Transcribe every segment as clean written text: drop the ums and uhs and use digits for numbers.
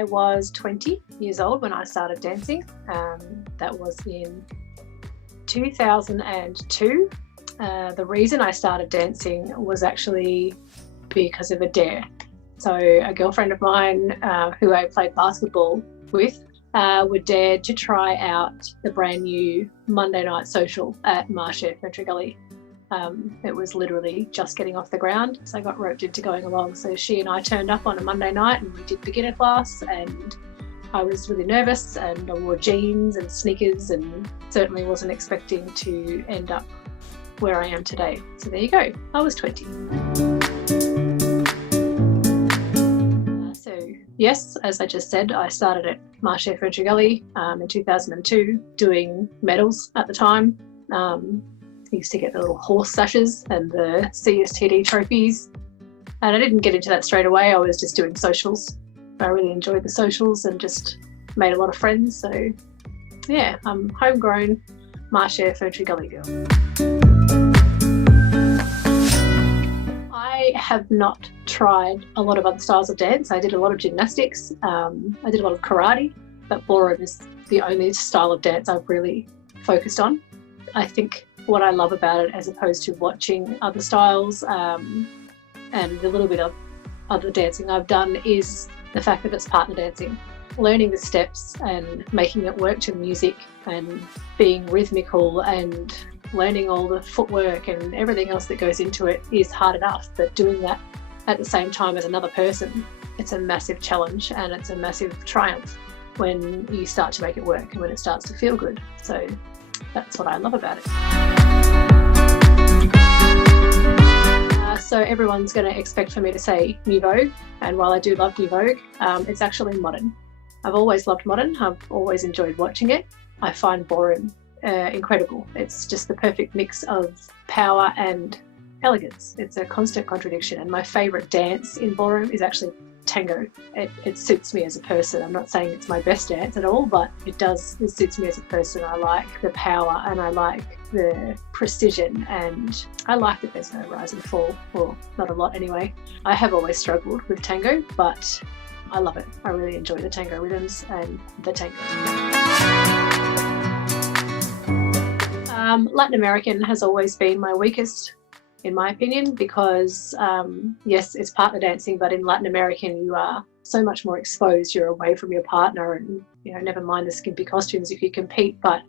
I was 20 years old when I started dancing. That was in 2002. The reason I started dancing was actually because of a dare. So a girlfriend of mine who I played basketball with were dared to try out the brand new Monday night social at Marshare Frederick Gully. It was literally just getting off the ground, so I got roped into going along. So she and I turned up on a Monday night and we did beginner class, and I was really nervous and I wore jeans and sneakers and certainly wasn't expecting to end up where I am today. So there you go, I was 20. So yes, as I just said, I started at Marshare Frederick Gully in 2002 doing medals at the time. I used to get the little horse sashes and the CSTD trophies, and I didn't get into that straight away. I was just doing socials. I really enjoyed the socials and just made a lot of friends. So yeah, I'm homegrown Marshare Frederick Gully girl. I have not tried a lot of other styles of dance. I did a lot of gymnastics. I did a lot of karate, but ballroom is the only style of dance I've really focused on. I think what I love about it, as opposed to watching other styles and the little bit of other dancing I've done, is the fact that it's partner dancing. Learning the steps and making it work to music and being rhythmical and learning all the footwork and everything else that goes into it is hard enough, but doing that at the same time as another person, it's a massive challenge and it's a massive triumph when you start to make it work and when it starts to feel good. So that's what I love about it. So everyone's going to expect for me to say New Vogue, and while I do love New Vogue, it's actually modern. I've always loved modern. I've always enjoyed watching it. I find ballroom incredible. It's just the perfect mix of power and elegance. It's a constant contradiction, and my favourite dance in ballroom is actually tango. It suits me as a person. I'm not saying it's my best dance at all, but it suits me as a person. I like the power and I like the precision, and I like that there's no rise and fall, or not a lot anyway. I have always struggled with tango, but I love it. I really enjoy the tango rhythms and the tango. Latin American has always been my weakest, in my opinion, because yes, it's partner dancing, but in Latin American you are so much more exposed. You're away from your partner, and you know, never mind the skimpy costumes if you compete, but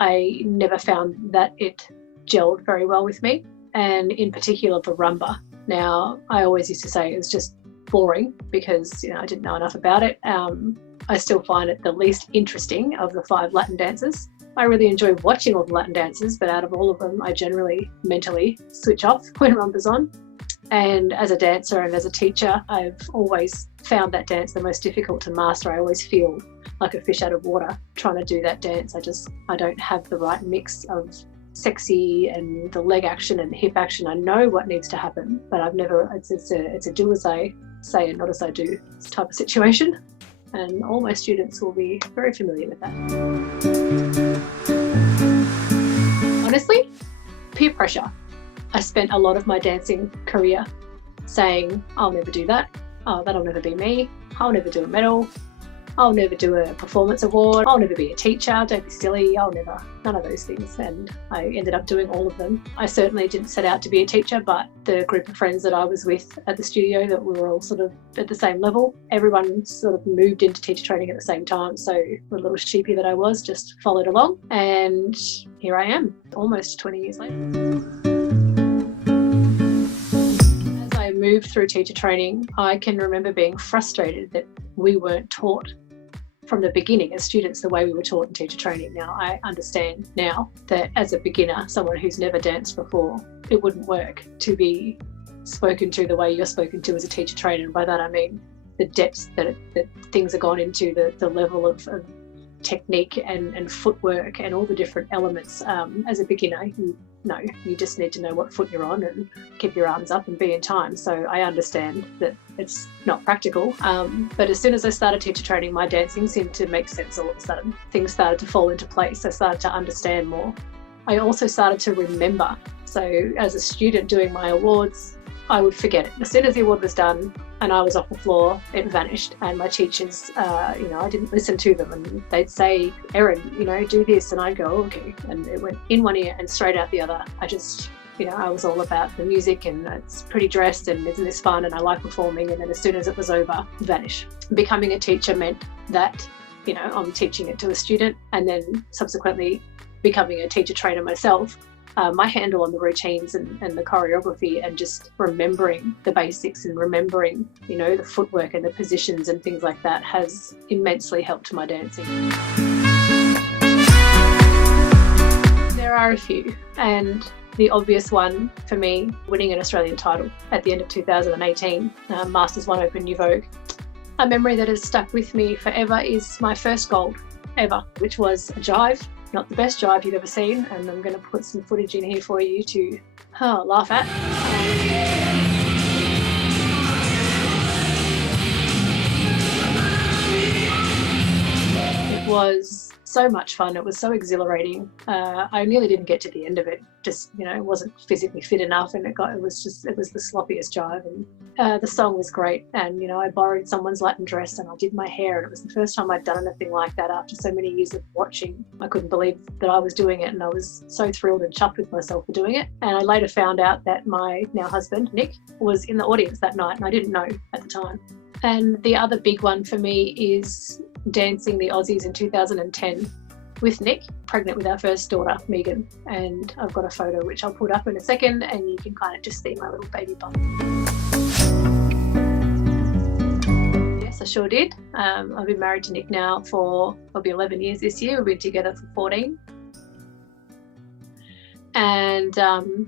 I never found that it gelled very well with me, and in particular the rumba. Now, I always used to say it was just boring because, you know, I didn't know enough about it. I still find it the least interesting of the 5 Latin dances. I really enjoy watching all the Latin dances, but out of all of them, I generally mentally switch off when rumba's on. And as a dancer and as a teacher, I've always found that dance the most difficult to master. I always feel like a fish out of water trying to do that dance. I don't have the right mix of sexy and the leg action and the hip action. I know what needs to happen, but I've never, it's a do as I say and not as I do type of situation. And all my students will be very familiar with that. Honestly, peer pressure. I spent a lot of my dancing career saying, I'll never do that. Oh, that'll never be me. I'll never do a medal. I'll never do a performance award. I'll never be a teacher. Don't be silly. I'll never. None of those things. And I ended up doing all of them. I certainly didn't set out to be a teacher, but the group of friends that I was with at the studio, that we were all sort of at the same level, everyone sort of moved into teacher training at the same time. So the little sheepy that I was just followed along. And here I am, almost 20 years later. As I moved through teacher training, I can remember being frustrated that we weren't taught from the beginning as students the way we were taught in teacher training. Now, I understand now that as a beginner, someone who's never danced before, it wouldn't work to be spoken to the way you're spoken to as a teacher trainer. And by that I mean the depths that things are gone into, the level of technique and footwork and all the different elements. As a beginner, you just need to know what foot you're on and keep your arms up and be in time. So I understand that it's not practical, but as soon as I started teacher training, my dancing seemed to make sense all of a sudden. Things started to fall into place. I started to understand more. I also started to remember. So as a student doing my awards, I would forget it. As soon as the award was done, and I was off the floor, it vanished. And my teachers, I didn't listen to them, and they'd say, Erin, do this, and I'd go, oh, okay. And it went in one ear and straight out the other. I was all about the music, and it's pretty dressed, and isn't this fun, and I like performing. And then as soon as it was over, vanish. Becoming a teacher meant that, I'm teaching it to a student, and then subsequently becoming a teacher trainer myself. My handle on the routines and the choreography, and just remembering the basics and remembering, the footwork and the positions and things like that, has immensely helped my dancing. There are a few, and the obvious one for me, winning an Australian title at the end of 2018, Masters 1 Open New Vogue. A memory that has stuck with me forever is my first gold ever, which was a jive. Not the best jive you've ever seen, and I'm going to put some footage in here for you to laugh at. It was so much fun. It was so exhilarating. I nearly didn't get to the end of it. Just, wasn't physically fit enough, and it was the sloppiest jive. And the song was great. And, I borrowed someone's Latin dress and I did my hair, and it was the first time I'd done anything like that after so many years of watching. I couldn't believe that I was doing it, and I was so thrilled and chuffed with myself for doing it. And I later found out that my now husband, Nick, was in the audience that night, and I didn't know at the time. And the other big one for me is dancing the Aussies in 2010 with Nick, pregnant with our first daughter, Megan. And I've got a photo which I'll put up in a second, and you can kind of just see my little baby bump. Yes, I sure did. I've been married to Nick now for probably 11 years this year. We've been together for 14. And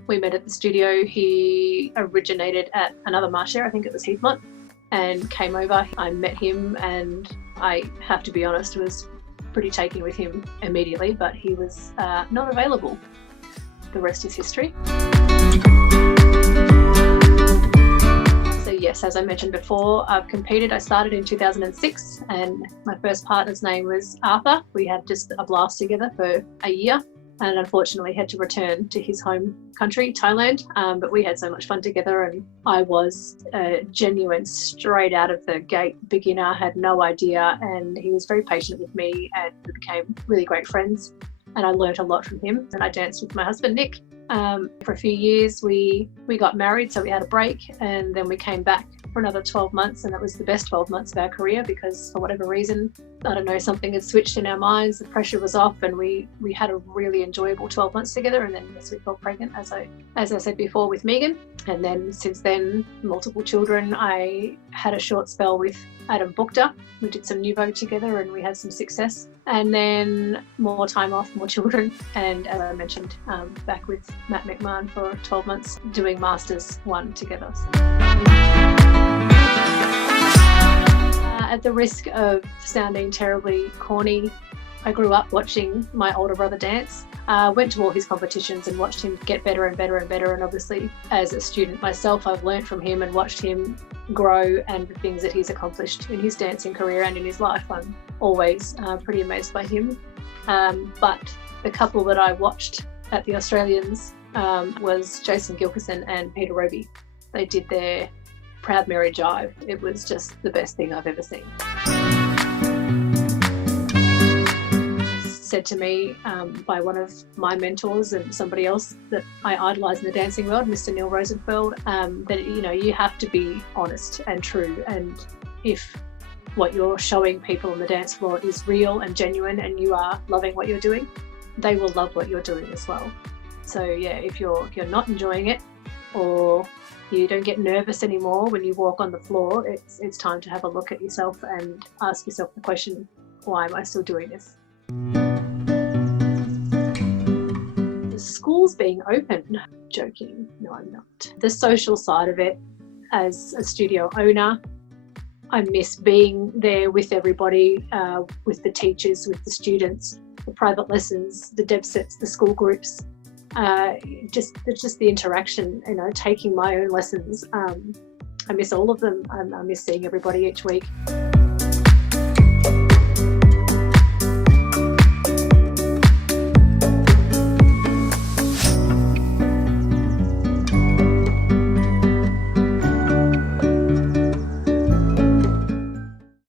we met at the studio. He originated at another marché, I think it was Heathmont, and came over. I met him, and I have to be honest, was pretty taken with him immediately, but he was not available. The rest is history. So yes, as I mentioned before, I've competed. I started in 2006, and my first partner's name was Arthur. We had just a blast together for a year, and unfortunately had to return to his home country, Thailand. But we had so much fun together, and I was a genuine, straight out of the gate beginner, had no idea, and he was very patient with me, and we became really great friends, and I learnt a lot from him. And I danced with my husband, Nick. For a few years, we got married, so we had a break, and then we came back for another 12 months, and it was the best 12 months of our career, because for whatever reason, I don't know, something had switched in our minds, the pressure was off, and we had a really enjoyable 12 months together. And then yes, we fell pregnant, as I said before, with Megan. And then since then, multiple children. I had a short spell with Adam Bukta. We did some New Vogue together, and we had some success. And then more time off, more children, and as I mentioned, back with Matt McMahon for 12 months doing Masters 1 together. At the risk of sounding terribly corny, I grew up watching my older brother dance. Went to all his competitions and watched him get better and better and better. And obviously, as a student myself, I've learned from him and watched him grow, and the things that he's accomplished in his dancing career and in his life. I'm always pretty amazed by him. But the couple that I watched at the Australians was Jason Gilkison and Peter Roby. They did their Proud Mary jive. It was just the best thing I've ever seen. Said to me by one of my mentors and somebody else that I idolise in the dancing world, Mr. Neil Rosenfeld, that you have to be honest and true, and if what you're showing people on the dance floor is real and genuine, and you are loving what you're doing, they will love what you're doing as well. So yeah, if you're not enjoying it, or you don't get nervous anymore when you walk on the floor, it's time to have a look at yourself and ask yourself the question, why am I still doing this? The schools being open, joking, no I'm not. The social side of it, as a studio owner, I miss being there with everybody, with the teachers, with the students, the private lessons, the deb sets, the school groups. Just the interaction, taking my own lessons. I miss all of them. I miss seeing everybody each week.